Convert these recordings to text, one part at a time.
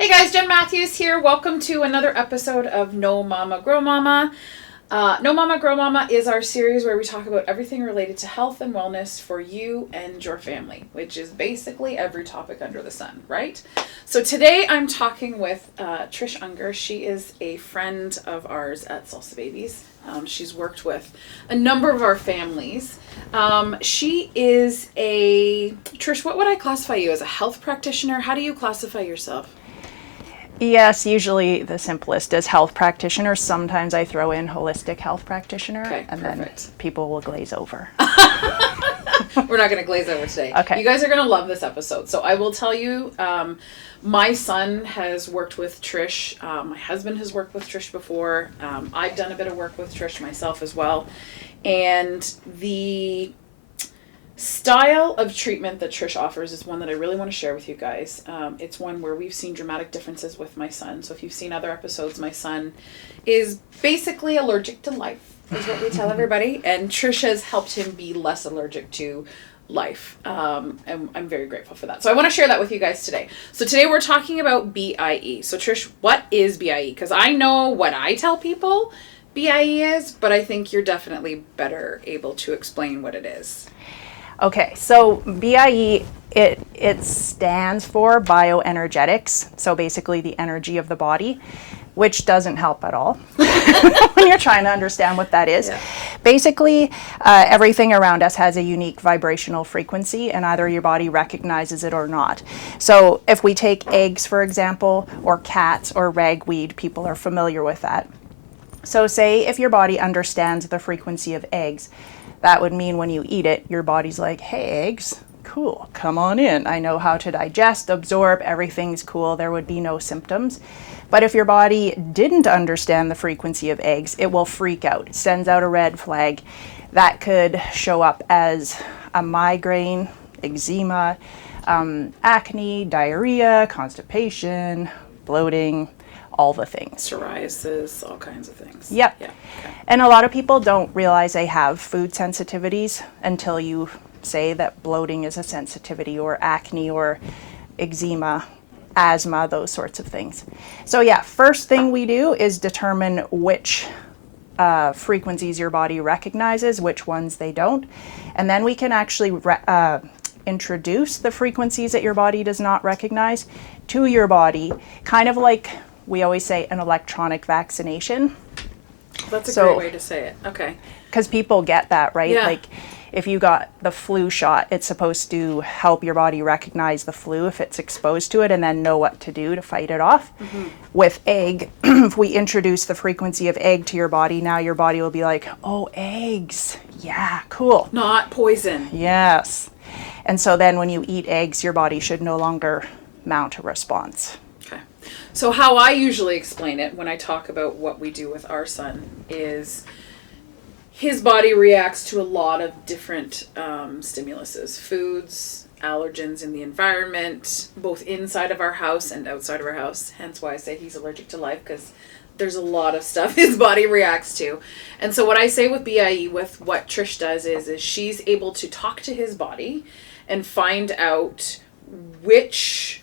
Hey guys, Jen Matthews here. Welcome to another episode of No Mama Grow Mama. No Mama Grow Mama is our series where we talk about everything related to health and wellness for you and your family, which is basically every topic under the sun, right? So today I'm talking with Trish Unger. She is a friend of ours at Salsa Babies. She's worked with a number of our families. She is Trish, what would I classify you as? A health practitioner? How do you classify yourself? Yes, usually the simplest is health practitioner. Sometimes I throw in holistic health practitioner, Okay, and perfect. then people will glaze over. We're not going to glaze over today. Okay. You guys are going to love this episode. So I will tell you, my son has worked with Trish. My husband has worked with Trish before. I've done a bit of work with Trish myself as well. And the style of treatment that Trish offers is one that I really want to share with you guys. It's one where we've seen dramatic differences with my son. So if you've seen other episodes, my son is basically allergic to life, is what we tell everybody. And Trish has helped him be less allergic to life. And I'm very grateful for that. So I want to share that with you guys today. So today we're talking about BIE. So Trish, what is BIE? Because I know what I tell people BIE is, but I think you're definitely better able to explain what it is. Okay, so BIE, it stands for bioenergetics, so basically the energy of the body, which doesn't help at all when you're trying to understand what that is. Yeah. Basically, everything around us has a unique vibrational frequency, and either your body recognizes it or not. So if we take eggs, for example, or cats or ragweed, people are familiar with that. So say if your body understands the frequency of eggs, that would mean when you eat it, your body's like, hey, eggs, cool, come on in. I know how to digest, absorb, everything's cool. There would be no symptoms. But if your body didn't understand the frequency of eggs, it will freak out. It sends out a red flag. That could show up as a migraine, eczema, acne, diarrhea, constipation, bloating, all the things. Psoriasis, all kinds of things. Yep. Yeah. Okay. And a lot of people don't realize they have food sensitivities until you say that bloating is a sensitivity, or acne, or eczema, asthma, those sorts of things. So yeah, first thing we do is determine which frequencies your body recognizes, which ones they don't. And then we can actually introduce the frequencies that your body does not recognize to your body, kind of like we always say an electronic vaccination. That's a great way to say it. Okay. Because people get that, right? Yeah. Like if you got the flu shot, it's supposed to help your body recognize the flu if it's exposed to it and then know what to do to fight it off. Mm-hmm. With egg, if we introduce the frequency of egg to your body, now your body will be like, oh, eggs. Yeah, cool. Not poison. Yes. And so then when you eat eggs, your body should no longer mount a response. Okay. So how I usually explain it when I talk about what we do with our son is his body reacts to a lot of different stimuluses, foods, allergens in the environment, both inside of our house and outside of our house. Hence why I say he's allergic to life, because there's a lot of stuff his body reacts to. And so what I say with BIE, with what Trish does is she's able to talk to his body and find out which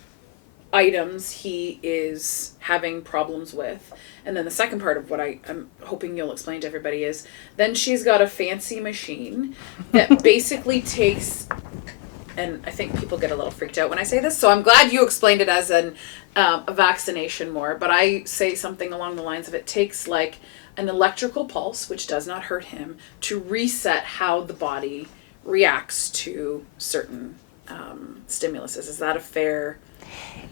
items he is having problems with. And then the second part of what I'm hoping you'll explain to everybody is then she's got a fancy machine that basically takes, and I think people get a little freaked out when I say this, so I'm glad you explained it as a vaccination more, but I say something along the lines of it takes like an electrical pulse, which does not hurt him, to reset how the body reacts to certain stimuluses. Is that a fair...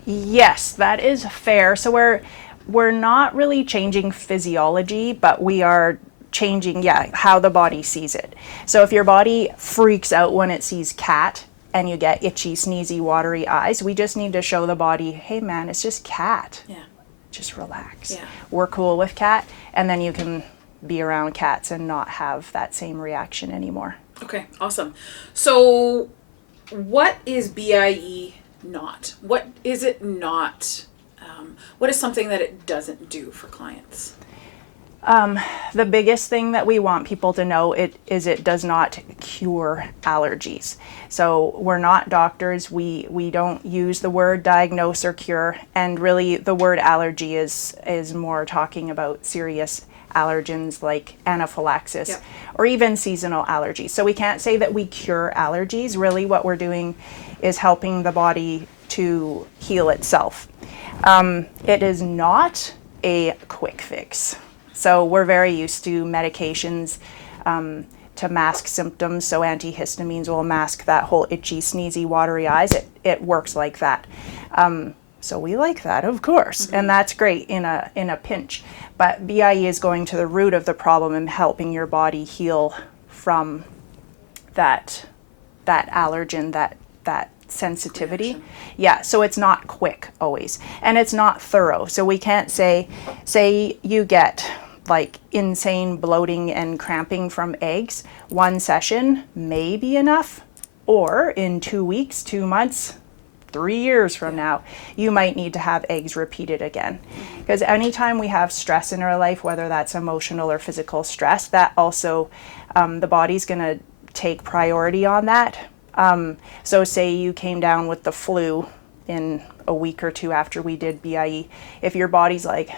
Yes, that is fair. So we're not really changing physiology, but we are changing, how the body sees it. So if your body freaks out when it sees cat and you get itchy, sneezy, watery eyes, we just need to show the body, hey man, it's just cat. Yeah. Just relax. Yeah. We're cool with cat, and then you can be around cats and not have that same reaction anymore. Okay, awesome. So what is BIE not? What is it not? What is something that it doesn't do for clients? The biggest thing that we want people to know it does not cure allergies. So we're not doctors. We don't use the word diagnose or cure, and really the word allergy is more talking about serious allergens like anaphylaxis. Yep. Or even seasonal allergies. So we can't say that we cure allergies. Really what we're doing is helping the body to heal itself. It is not a quick fix. So we're very used to medications to mask symptoms. So antihistamines will mask that whole itchy, sneezy, watery eyes. It works like that. So we like that, of course, and that's great in a pinch. But BIE is going to the root of the problem and helping your body heal from that allergen, that sensitivity. Reaction. Yeah, so it's not quick always, and it's not thorough. So we can't say you get like insane bloating and cramping from eggs, one session may be enough, or in 2 weeks, 2 months, 3 years from now, you might need to have eggs repeated again. Because anytime we have stress in our life, whether that's emotional or physical stress, that also, the body's gonna take priority on that. So say you came down with the flu in a week or two after we did BIE, if your body's like,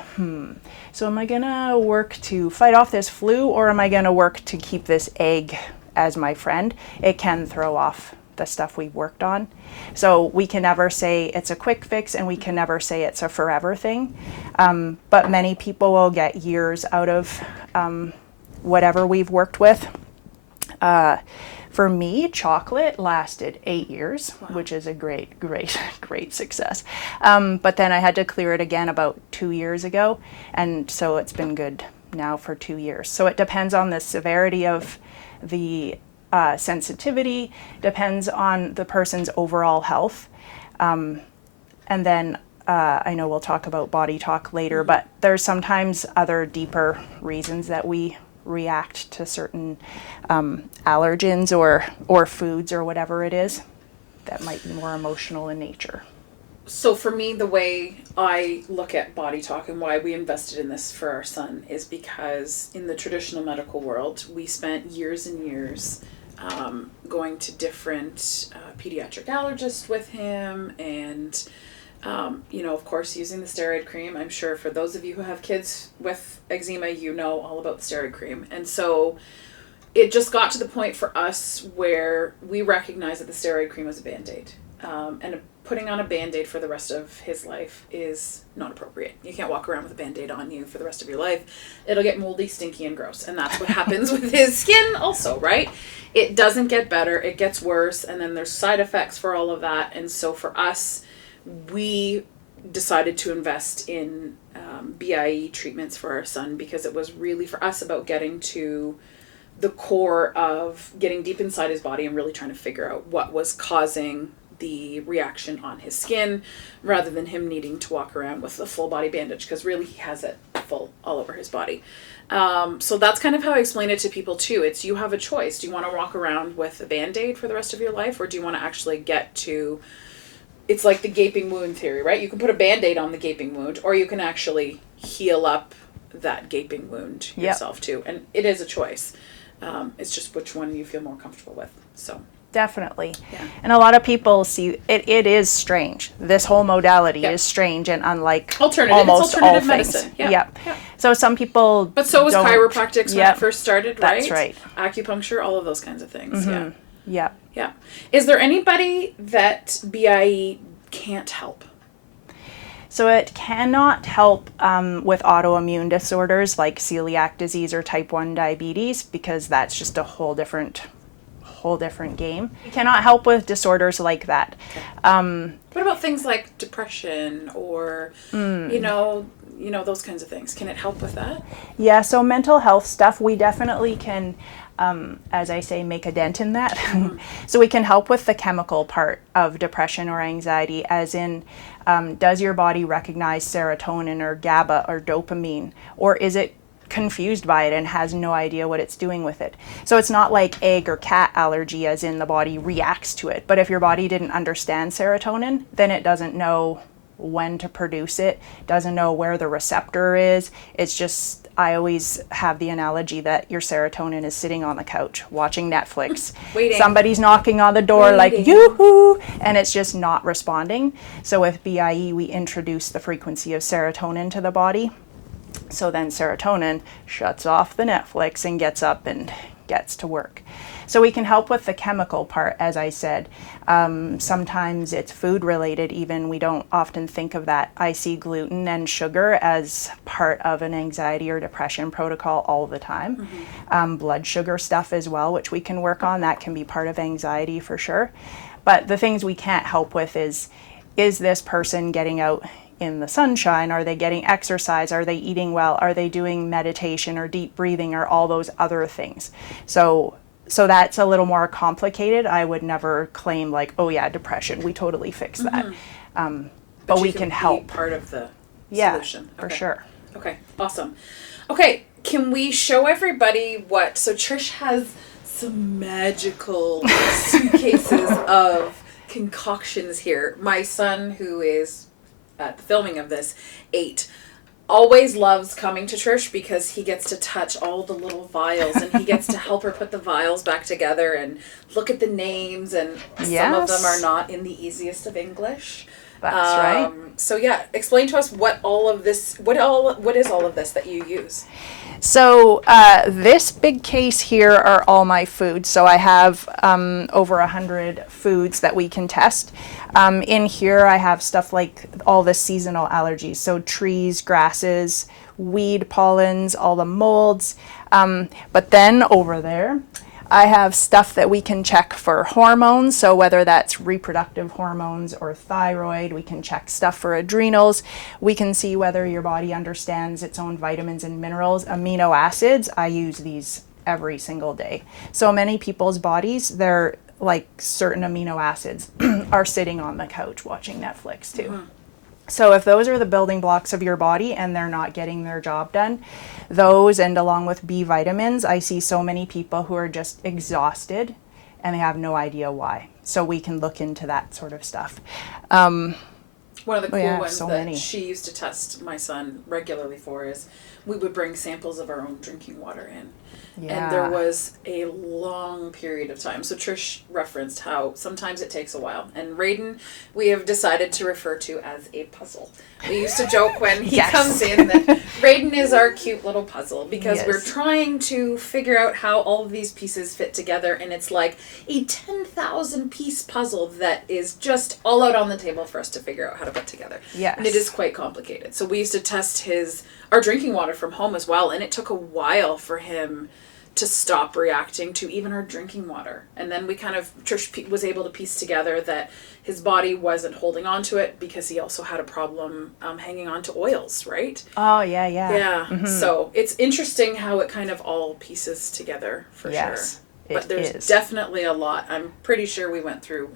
so am I gonna work to fight off this flu, or am I gonna work to keep this egg as my friend? It can throw off the stuff we've worked on. So we can never say it's a quick fix, and we can never say it's a forever thing. But many people will get years out of whatever we've worked with. For me, chocolate lasted 8 years, wow, which is a great success. But then I had to clear it again about 2 years ago, and so it's been good now for 2 years. So it depends on the severity of the sensitivity, depends on the person's overall health. And then I know we'll talk about body talk later, but there's sometimes other deeper reasons that we react to certain allergens or foods or whatever it is that might be more emotional in nature. So for me, the way I look at body talk and why we invested in this for our son is because in the traditional medical world, we spent years and years going to different pediatric allergists with him, and of course, using the steroid cream. I'm sure for those of you who have kids with eczema, you know all about the steroid cream. And so it just got to the point for us where we recognized that the steroid cream was a Band-Aid. And putting on a Band-Aid for the rest of his life is not appropriate. You can't walk around with a Band-Aid on you for the rest of your life. It'll get moldy, stinky, and gross. And that's what happens with his skin also, right? It doesn't get better. It gets worse. And then there's side effects for all of that. And so for us, we decided to invest in BIE treatments for our son, because it was really for us about getting to the core of getting deep inside his body and really trying to figure out what was causing the reaction on his skin, rather than him needing to walk around with a full body bandage, because really he has it full all over his body. So that's kind of how I explain it to people too. It's, you have a choice. Do you want to walk around with a Band-Aid for the rest of your life, or do you want to actually get to, it's like the gaping wound theory, right? You can put a Band-Aid on the gaping wound, or you can actually heal up that gaping wound yourself too. And it is a choice. It's just which one you feel more comfortable with. So definitely. Yeah. And a lot of people see it is strange. This whole modality is strange and unlike alternative all medicine. Things. Yep. So some people But so was chiropractics when it first started, right? That's right. Acupuncture, all of those kinds of things. Mm-hmm. Yeah. Is there anybody that BIE can't help? So it cannot help with autoimmune disorders like celiac disease or type 1 diabetes, because that's just a whole different game. It cannot help with disorders like that. What about things like depression or those kinds of things? Can it help with that? Yeah, so mental health stuff, we definitely can, as I say, make a dent in that. Mm-hmm. So we can help with the chemical part of depression or anxiety, as in, does your body recognize serotonin or GABA or dopamine, or is it confused by it and has no idea what it's doing with it? So it's not like egg or cat allergy, as in the body reacts to it. But if your body didn't understand serotonin, then it doesn't know when to produce it, doesn't know where the receptor is. It's just, I always have the analogy that your serotonin is sitting on the couch watching Netflix. Waiting. Somebody's knocking on the door like, yoo-hoo, and it's just not responding. So with BIE, we introduce the frequency of serotonin to the body. So then serotonin shuts off the Netflix and gets up and gets to work. So we can help with the chemical part, as I said. Sometimes it's food related even. We don't often think of that. I see gluten and sugar as part of an anxiety or depression protocol all the time. Blood sugar stuff as well, which we can work on. That can be part of anxiety for sure. But the things we can't help with is this person getting out in the sunshine? Are they getting exercise? Are they eating well? Are they doing meditation or deep breathing or all those other things? So that's a little more complicated. I would never claim like, oh yeah, depression, we totally fix that. But we can help. Part of the solution. For sure. Okay, awesome. Okay, can we show everybody so Trish has some magical suitcases of concoctions here. My son, who is at the filming of this, 8, always loves coming to Trish because he gets to touch all the little vials and he gets to help her put the vials back together and look at the names, and some of them are not in the easiest of English. That's right. So yeah, explain to us what is all of this that you use? So this big case here are all my foods. So I have over 100 foods that we can test. In here I have stuff like all the seasonal allergies. So trees, grasses, weed pollens, all the molds. But then over there I have stuff that we can check for hormones. So whether that's reproductive hormones or thyroid, we can check stuff for adrenals. We can see whether your body understands its own vitamins and minerals. Amino acids, I use these every single day. So many people's bodies, they're like certain amino acids are sitting on the couch watching Netflix too. So if those are the building blocks of your body and they're not getting their job done, those, and along with B vitamins, I see so many people who are just exhausted and they have no idea why. So we can look into that sort of stuff. One of the cool ones so that many. she used to test my son regularly for is we would bring samples of our own drinking water in. Yeah. And there was a long period of time. So Trish referenced how sometimes it takes a while. And Raiden, we have decided to refer to as a puzzle. We used to joke when he comes in that Raiden is our cute little puzzle because we're trying to figure out how all of these pieces fit together. And it's like a 10,000 piece puzzle that is just all out on the table for us to figure out how to put together. Yes. And it is quite complicated. So we used to test our drinking water from home as well. And it took a while for him to stop reacting to even our drinking water. And then Trish was able to piece together that his body wasn't holding on to it because he also had a problem hanging on to oils, right? Oh, yeah. Yeah. So it's interesting how it kind of all pieces together for sure. But there's definitely a lot. I'm pretty sure we went through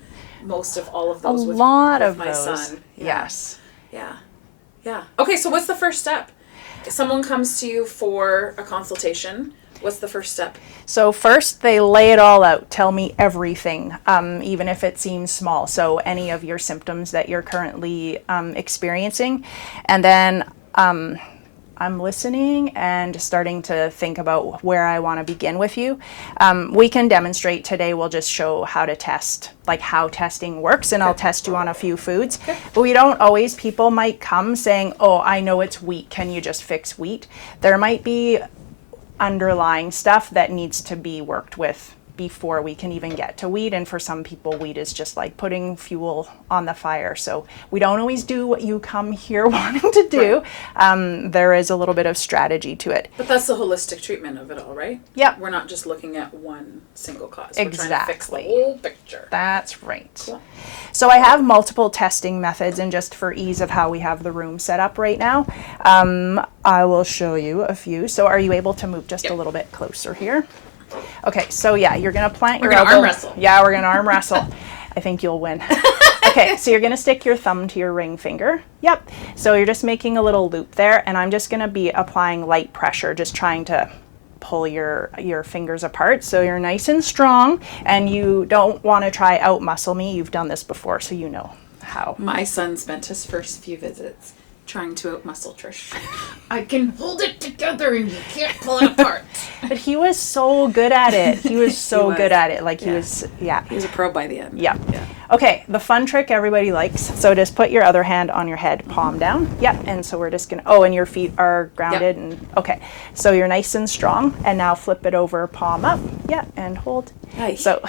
most of all of those with my son. Yeah. Yes. Yeah. Okay, so what's the first step? If someone comes to you for a consultation, what's the first step? So first, they lay it all out. Tell me everything, even if it seems small. So any of your symptoms that you're currently experiencing. And then I'm listening and starting to think about where I want to begin with you. We can demonstrate today. We'll just show how to test, like how testing works, and I'll test you on a few foods. But we don't always, people might come saying, oh, I know it's wheat. Can you just fix wheat? There might be underlying stuff that needs to be worked with before we can even get to wheat. And for some people, wheat is just like putting fuel on the fire. So we don't always do what you come here wanting to do. There is a little bit of strategy to it. But that's the holistic treatment of it all, right? Yep. We're not just looking at one single cause. Exactly. We're trying to fix the whole picture. That's right. Cool. So I have multiple testing methods, and just for ease of how we have the room set up right now, I will show you a few. So are you able to move just a little bit closer here? Okay, so yeah, you're going to plant your elbow. We're going to arm wrestle. Yeah, we're going to arm wrestle. I think you'll win. Okay, so you're going to stick your thumb to your ring finger. Yep. So you're just making a little loop there, and I'm just going to be applying light pressure, just trying to pull your fingers apart so you're nice and strong, and you don't want to try out muscle me. You've done this before, so you know how. My son spent his first few visits trying to outmuscle Trish. I can hold it together and you can't pull it apart. But he was so good at it. He was so good at it. Like he was a pro by the end. Yeah. Okay, the fun trick everybody likes. So just put your other hand on your head, palm down. Yep. And so we're just gonna, and your feet are grounded. And okay. So you're nice and strong. And now flip it over, palm up. Yeah, and hold. Nice. So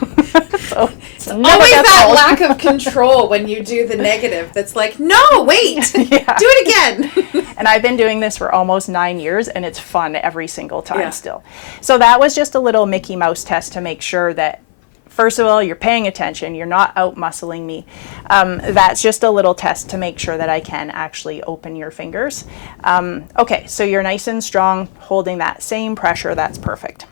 it's always that lack of control when you do the negative that's like, no, wait, do it again. And I've been doing this for almost 9 years, and it's fun every single time still. So that was just a little Mickey Mouse test to make sure that, first of all, you're paying attention, you're not out muscling me. That's just a little test to make sure that I can actually open your fingers. Okay, so you're nice and strong, holding that same pressure, that's perfect.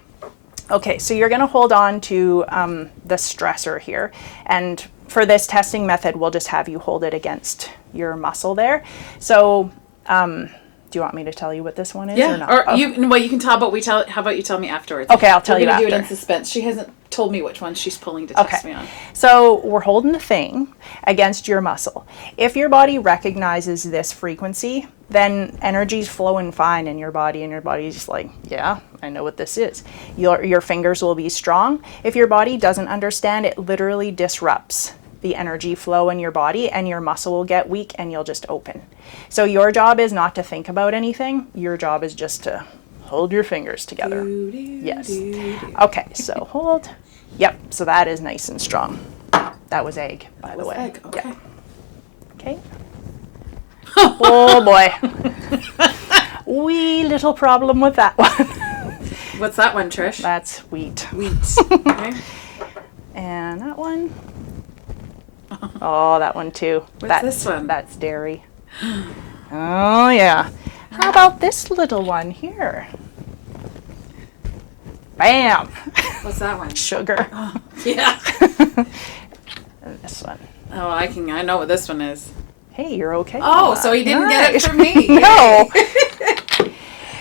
Okay, so you're going to hold on to the stressor here, and for this testing method, we'll just have you hold it against your muscle there. So, do you want me to tell you what this one is or not? Or you can tell, but how about you tell me afterwards? Okay, I'll tell you after. We're going to do it in suspense. She hasn't told me which one she's pulling to test me on. So we're holding the thing against your muscle. If your body recognizes this frequency, then energy's flowing fine in your body, and your body's just like, yeah, I know what this is. Your fingers will be strong. If your body doesn't understand, it literally disrupts the energy flow in your body, and your muscle will get weak and you'll just open. So your job is not to think about anything. Your job is just to hold your fingers together. Yes. Okay, so hold. Yep, so that is nice and strong. That was egg, by the way. Egg, okay. Yep. Okay. Oh boy. Wee little problem with that one. What's that one, Trish? That's wheat. Wheat. Okay. And that one. Oh, that one too. What's this one? That's dairy. Oh yeah. How about this little one here? Bam! What's that one? Sugar. Oh, yeah. And this one. Oh, I know what this one is. Hey, you're okay. Oh, so he didn't get it from me. No.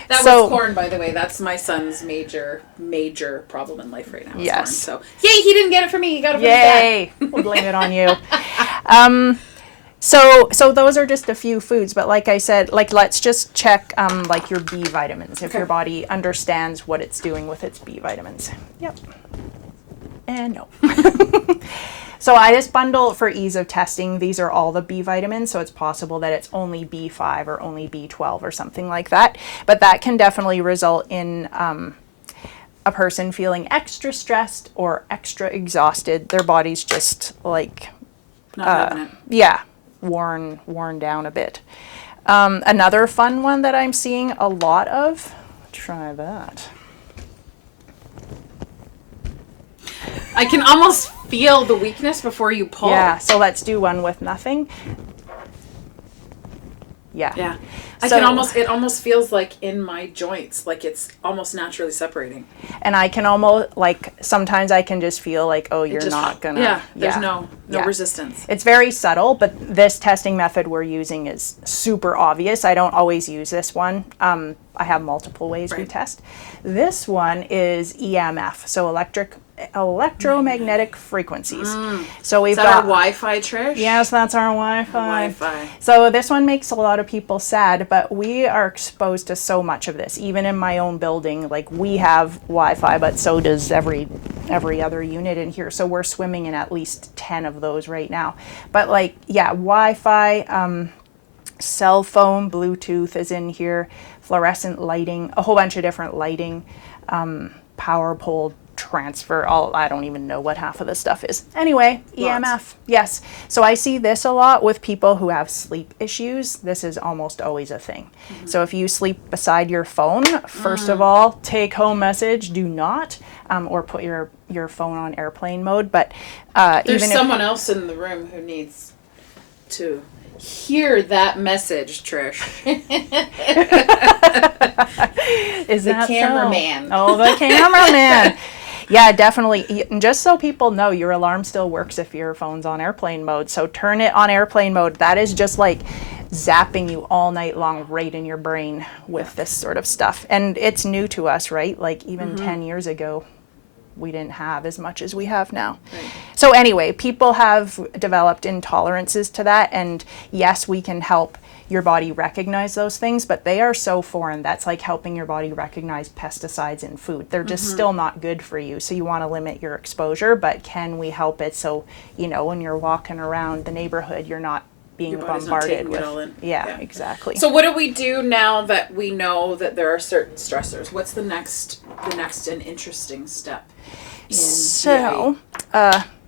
That was corn, by the way. That's my son's major problem in life right now. Yes. Corn. So, yay, he didn't get it from me. He got it from his dad. We'll blame it on you. So those are just a few foods, but like I said, let's just check like your B vitamins, if your body understands what it's doing with its B vitamins. Yep. And no. So I just bundle, for ease of testing, these are all the B vitamins, so it's possible that it's only B5 or only B12 or something like that, but that can definitely result in a person feeling extra stressed or extra exhausted. Their body's just like, not having it. Yeah, worn down a bit. Another fun one that I'm seeing a lot of, try that. I can almost feel the weakness before you pull. Yeah, so let's do one with nothing. Yeah. Yeah. It almost feels like in my joints, like it's almost naturally separating. And I can almost, sometimes I can just feel like, oh, you're not gonna. Yeah, there's no resistance. It's very subtle, but this testing method we're using is super obvious. I don't always use this one. I have multiple ways we test. This one is EMF, so electromagnetic frequencies. So we've got our Wi-Fi, Trish? Yes, that's our Wi-Fi. So this one makes a lot of people sad, but we are exposed to so much of this. Even in my own building, we have Wi-Fi, but so does every other unit in here. So we're swimming in at least 10 of those right now. But Wi-Fi, cell phone, Bluetooth is in here, fluorescent lighting, a whole bunch of different lighting, power pole transfer. I don't even know what half of this stuff is. Anyway, EMF. Yes. So I see this a lot with people who have sleep issues. This is almost always a thing. So if you sleep beside your phone, first of all, take home message, do not, or put your phone on airplane mode. But there's someone else in the room who needs to hear that message, Trish. Is the that cameraman? So? Oh, the cameraman. Yeah, definitely. And just so people know, your alarm still works if your phone's on airplane mode. So turn it on airplane mode. That is just like zapping you all night long right in your brain with this sort of stuff. And it's new to us, right? Even 10 years ago, we didn't have as much as we have now. Right. So anyway, people have developed intolerances to that, and yes, we can help your body recognize those things, but they are so foreign. That's like helping your body recognize pesticides in food. They're just still not good for you, so you want to limit your exposure, but can we help it so, you know, when you're walking around the neighborhood, you're not being Your body's not bombarded taking with it all in. Yeah, exactly. So what do we do now that we know that there are certain stressors? What's the next and interesting step in So,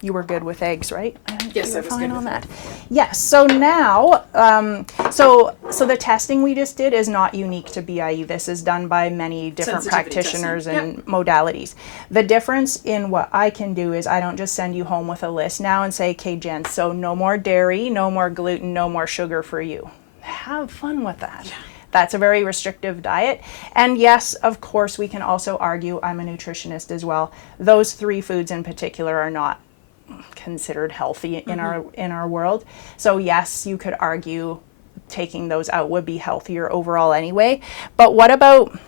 you were good with eggs, right? Yes, you I were was fine good on with that. Yes. So now, so the testing we just did is not unique to BIE. This is done by many different Sensitivity practitioners testing. and modalities. The difference in what I can do is I don't just send you home with a list now and say, okay, Jen, so no more dairy, no more gluten, no more sugar for you. Have fun with that. Yeah. That's a very restrictive diet. And yes, of course, we can also argue, I'm a nutritionist as well, those 3 foods in particular are not considered healthy in our world. So yes, you could argue taking those out would be healthier overall anyway. But what about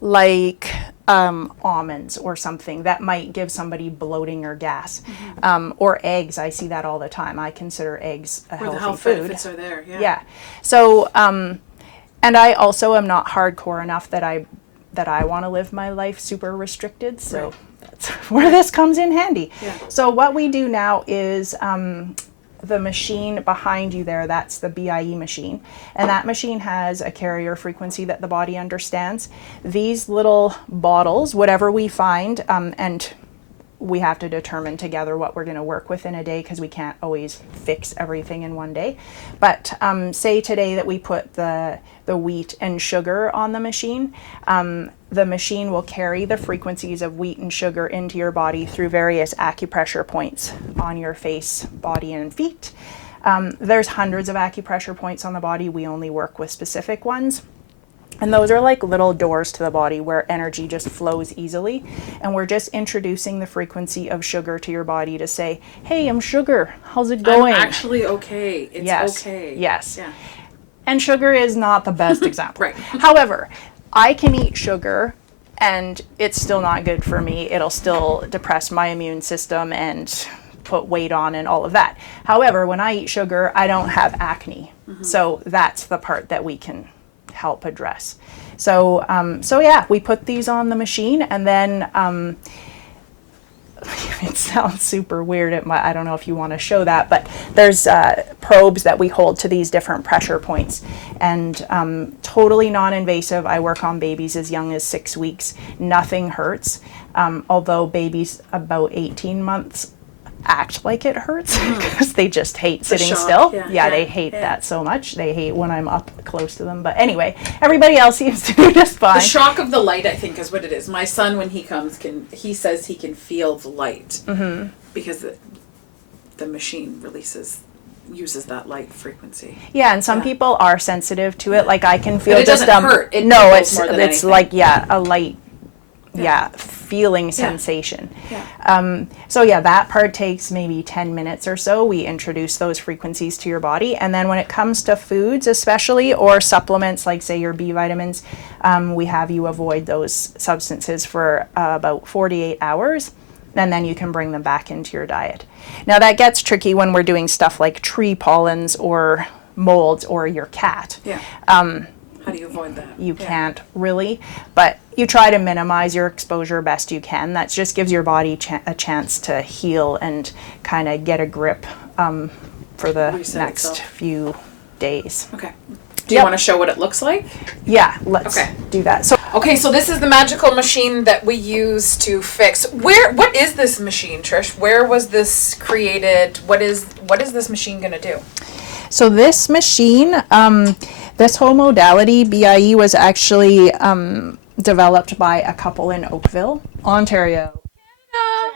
like almonds or something that might give somebody bloating or gas, or eggs? I see that all the time. I consider eggs a Where healthy the health food. benefits are there, Yeah. So and I also am not hardcore enough that I want to live my life super restricted. So Right. that's where this comes in handy. Yeah. So what we do now is the machine behind you there, that's the BIE machine. And that machine has a carrier frequency that the body understands. These little bottles, whatever we find, and we have to determine together what we're going to work with in a day because we can't always fix everything in one day. But say today that we put the wheat and sugar on the machine will carry the frequencies of wheat and sugar into your body through various acupressure points on your face, body, and feet. There's hundreds of acupressure points on the body. We only work with specific ones. And those are like little doors to the body where energy just flows easily. And we're just introducing the frequency of sugar to your body to say, hey, I'm sugar. How's it going? I'm actually okay. It's yes. okay. Yes. Yeah. And sugar is not the best example. Right. However, I can eat sugar and it's still not good for me. It'll still depress my immune system and put weight on and all of that. However, when I eat sugar, I don't have acne. So that's the part that we can help address. So yeah, we put these on the machine, and then it sounds super weird. I don't know if you want to show that, but there's probes that we hold to these different pressure points, and totally non-invasive. I work on babies as young as 6 weeks. Nothing hurts, although babies about 18 months act like it hurts because they just hate sitting shock. still. Yeah, they hate that so much. They hate when I'm up close to them. But anyway, everybody else seems to do just fine. The shock of the light, I think, is what it is. My son, when he comes, he says he can feel the light because the machine uses that light frequency. Yeah, and some people are sensitive to it. Like I can feel But it just doesn't hurt. It no, tickles it's more than it's anything. like a light feeling sensation. Yeah. So yeah, that part takes maybe 10 minutes or so. We introduce those frequencies to your body, and then when it comes to foods especially, or supplements like say your B vitamins, we have you avoid those substances for about 48 hours, and then you can bring them back into your diet. Now that gets tricky when we're doing stuff like tree pollens or molds or your cat. Yeah. How do you avoid that? You can't really, but you try to minimize your exposure best you can. That just gives your body a chance to heal and kind of get a grip for the Reset next itself. few days. Okay. Do you want to show what it looks like? Yeah, let's do that. So Okay, so this is the magical machine that we use to fix. What is this machine, Trish? Where was this created? What is this machine going to do? So this machine, this whole modality, BIE, was actually developed by a couple in Oakville, Ontario,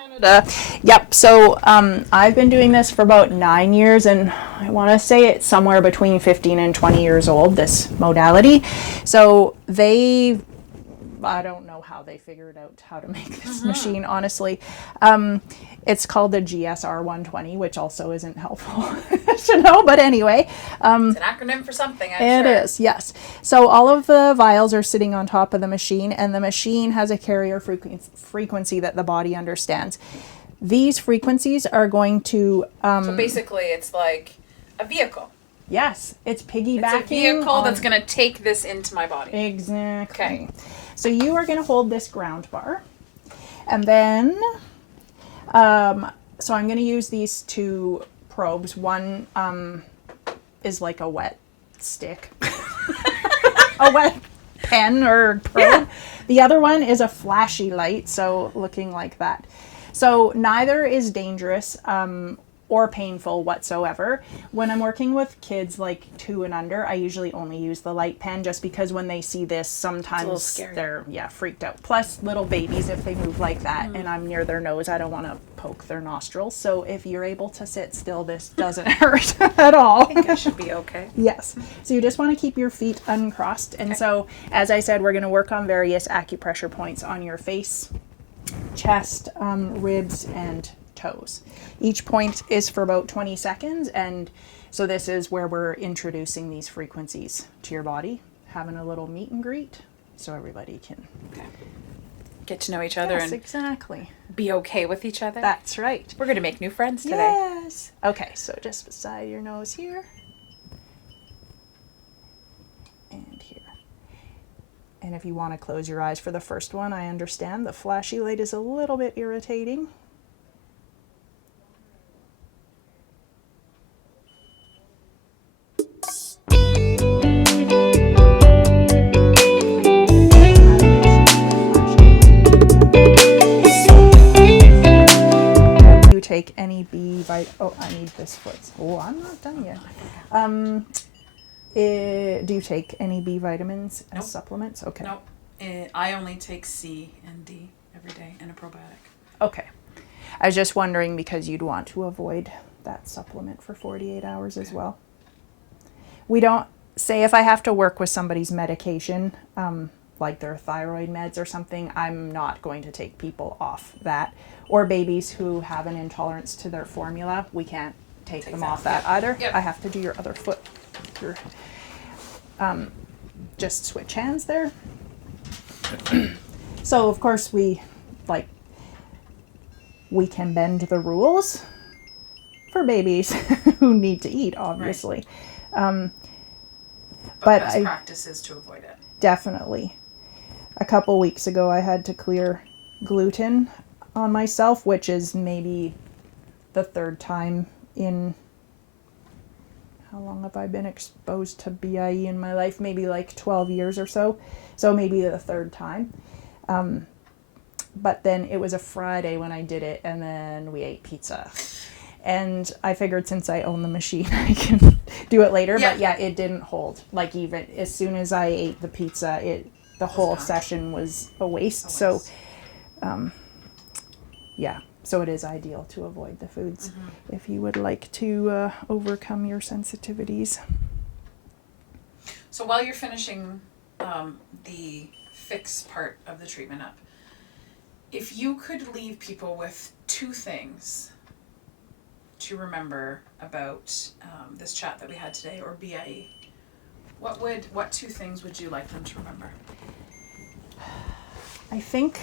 Canada. Yep. So I've been doing this for about 9 years, and I want to say it's somewhere between 15 and 20 years old, this modality. So I don't know how they figured out how to make this machine, honestly. It's called the GSR 120, which also isn't helpful to know, but anyway. It's an acronym for something, I'm It sure. is, yes. So all of the vials are sitting on top of the machine, and the machine has a carrier frequency that the body understands. These frequencies are going to... So basically, it's like a vehicle. Yes, it's piggybacking. It's a vehicle that's going to take this into my body. Exactly. Okay. So you are going to hold this ground bar, and then... so I'm going to use these two probes. One is like a wet stick, a wet pen or probe. Yeah. The other one is a flashy light, so looking like that. So neither is dangerous or painful whatsoever. When I'm working with kids like 2 and under, I usually only use the light pen just because when they see this, sometimes they're freaked out. Plus little babies, if they move like that and I'm near their nose, I don't want to poke their nostrils. So if you're able to sit still, this doesn't hurt at all. I think I should be okay. Yes. So you just want to keep your feet uncrossed. And so, as I said, we're going to work on various acupressure points on your face, chest, ribs, and toes. Each point is for about 20 seconds, and so this is where we're introducing these frequencies to your body, having a little meet and greet so everybody can get to know each other and exactly be okay with each other. That's right. We're going to make new friends today. Yes. Okay, so just beside your nose here and here. And if you want to close your eyes for the first one, I understand the flashy light is a little bit irritating. Take any B oh, I need this foot. Oh, I'm not done yet. Do you take any B vitamins as supplements? Okay. Nope. I only take C and D every day and a probiotic. Okay. I was just wondering because you'd want to avoid that supplement for 48 hours as well. We don't say if I have to work with somebody's medication, like their thyroid meds or something, I'm not going to take people off that. Or babies who have an intolerance to their formula, we can't take them off that either. Yep. I have to do your other foot. Just switch hands there. So of course we can bend the rules for babies who need to eat, obviously. Right. But best practice is to avoid it. Definitely. A couple weeks ago I had to clear gluten on myself, which is maybe the third time in, how long have I been exposed to BIE in my life? Maybe like 12 years or so. So maybe the third time. But then it was a Friday when I did it, and then we ate pizza. And I figured since I own the machine, I can do it later. Yeah. But yeah, it didn't hold. Like even as soon as I ate the pizza, the whole session was a waste. So, yeah, so it is ideal to avoid the foods if you would like to overcome your sensitivities. So while you're finishing the fix part of the treatment up, if you could leave people with 2 things to remember about this chat that we had today, or BIE, what 2 things would you like them to remember? I think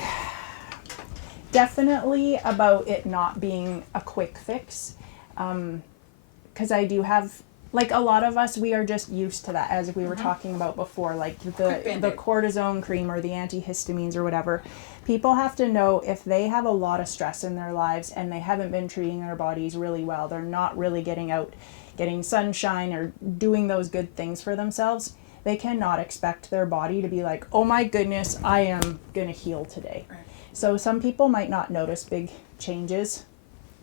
definitely about it not being a quick fix, because I do have, like a lot of us, we are just used to that, as we were talking about before, like the cortisone cream or the antihistamines or whatever. People have to know if they have a lot of stress in their lives and they haven't been treating their bodies really well, they're not really getting out, getting sunshine or doing those good things for themselves, they cannot expect their body to be like, oh my goodness, I am going to heal today. Right. So some people might not notice big changes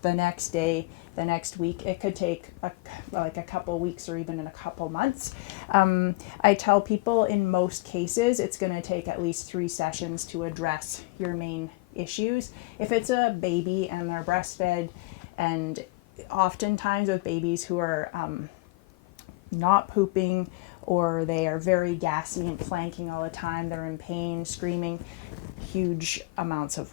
the next day, the next week. It could take a couple weeks or even in a couple months. I tell people in most cases it's going to take at least 3 sessions to address your main issues. If it's a baby and they're breastfed, and oftentimes with babies who are not pooping, or they are very gassy and planking all the time, they're in pain, screaming, huge amounts of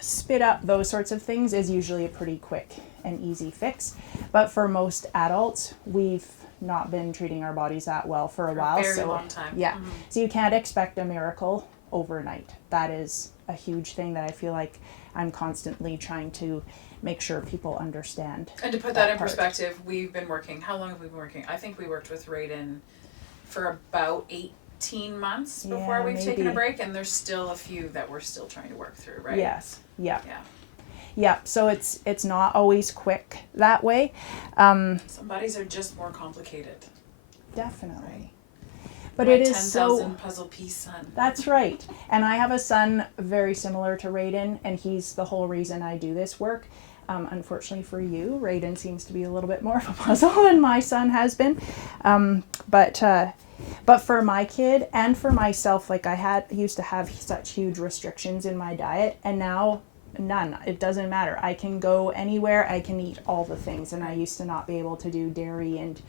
spit up, those sorts of things is usually a pretty quick and easy fix. But for most adults, we've not been treating our bodies that well for a while. Very long time. Yeah. So you can't expect a miracle overnight. That is a huge thing that I feel like I'm constantly trying to make sure people understand. And to put that in perspective, we've been working, how long have we been working? I think we worked with Raiden for about 18 months before we've taken a break, and there's still a few that we're still trying to work through, right? Yes. Yeah. Yeah. Yeah, so it's not always quick that way. Some bodies are just more complicated. Definitely. Right. But My it is 10,000 puzzle piece son. That's right. And I have a son very similar to Raiden, and he's the whole reason I do this work. Unfortunately for you, Raiden seems to be a little bit more of a puzzle than my son has been. But for my kid and for myself, like I used to have such huge restrictions in my diet, and now none. It doesn't matter. I can go anywhere. I can eat all the things, and I used to not be able to do dairy and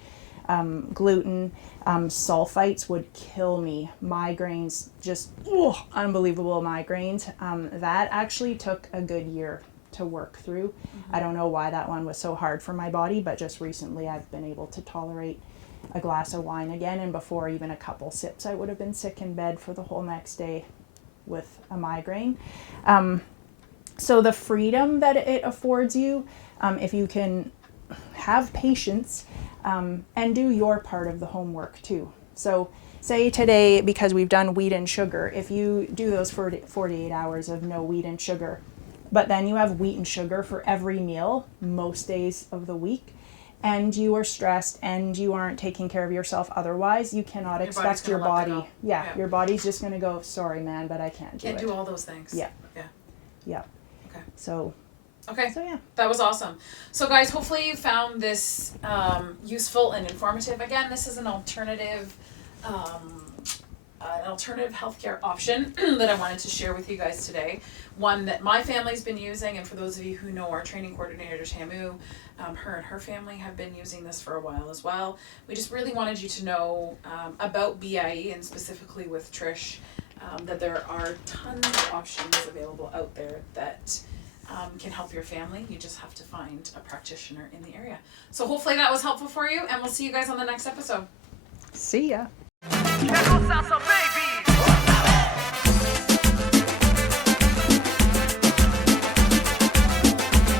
gluten. Sulfites would kill me. Migraines, just unbelievable migraines. That actually took a good year to work through. I don't know why that one was so hard for my body, but just recently I've been able to tolerate a glass of wine again, and before even a couple sips I would have been sick in bed for the whole next day with a migraine. So the freedom that it affords you, if you can have patience and do your part of the homework too. So say today, because we've done wheat and sugar, if you do those 48 hours of no wheat and sugar, but then you have wheat and sugar for every meal most days of the week, and you are stressed and you aren't taking care of yourself otherwise, you cannot expect your body. Yeah, your body's just going to go, sorry man, but I can't do it. Can't do all those things. Yeah. Yeah. Yeah. Okay. So yeah. That was awesome. So guys, hopefully you found this useful and informative. Again, this is an alternative healthcare option that I wanted to share with you guys today. One that my family's been using, and for those of you who know our training coordinator, Tamu, her and her family have been using this for a while as well. We just really wanted you to know about BIE, and specifically with Trish, that there are tons of options available out there that can help your family. You just have to find a practitioner in the area. So hopefully that was helpful for you, and we'll see you guys on the next episode. See ya. Salsa, baby.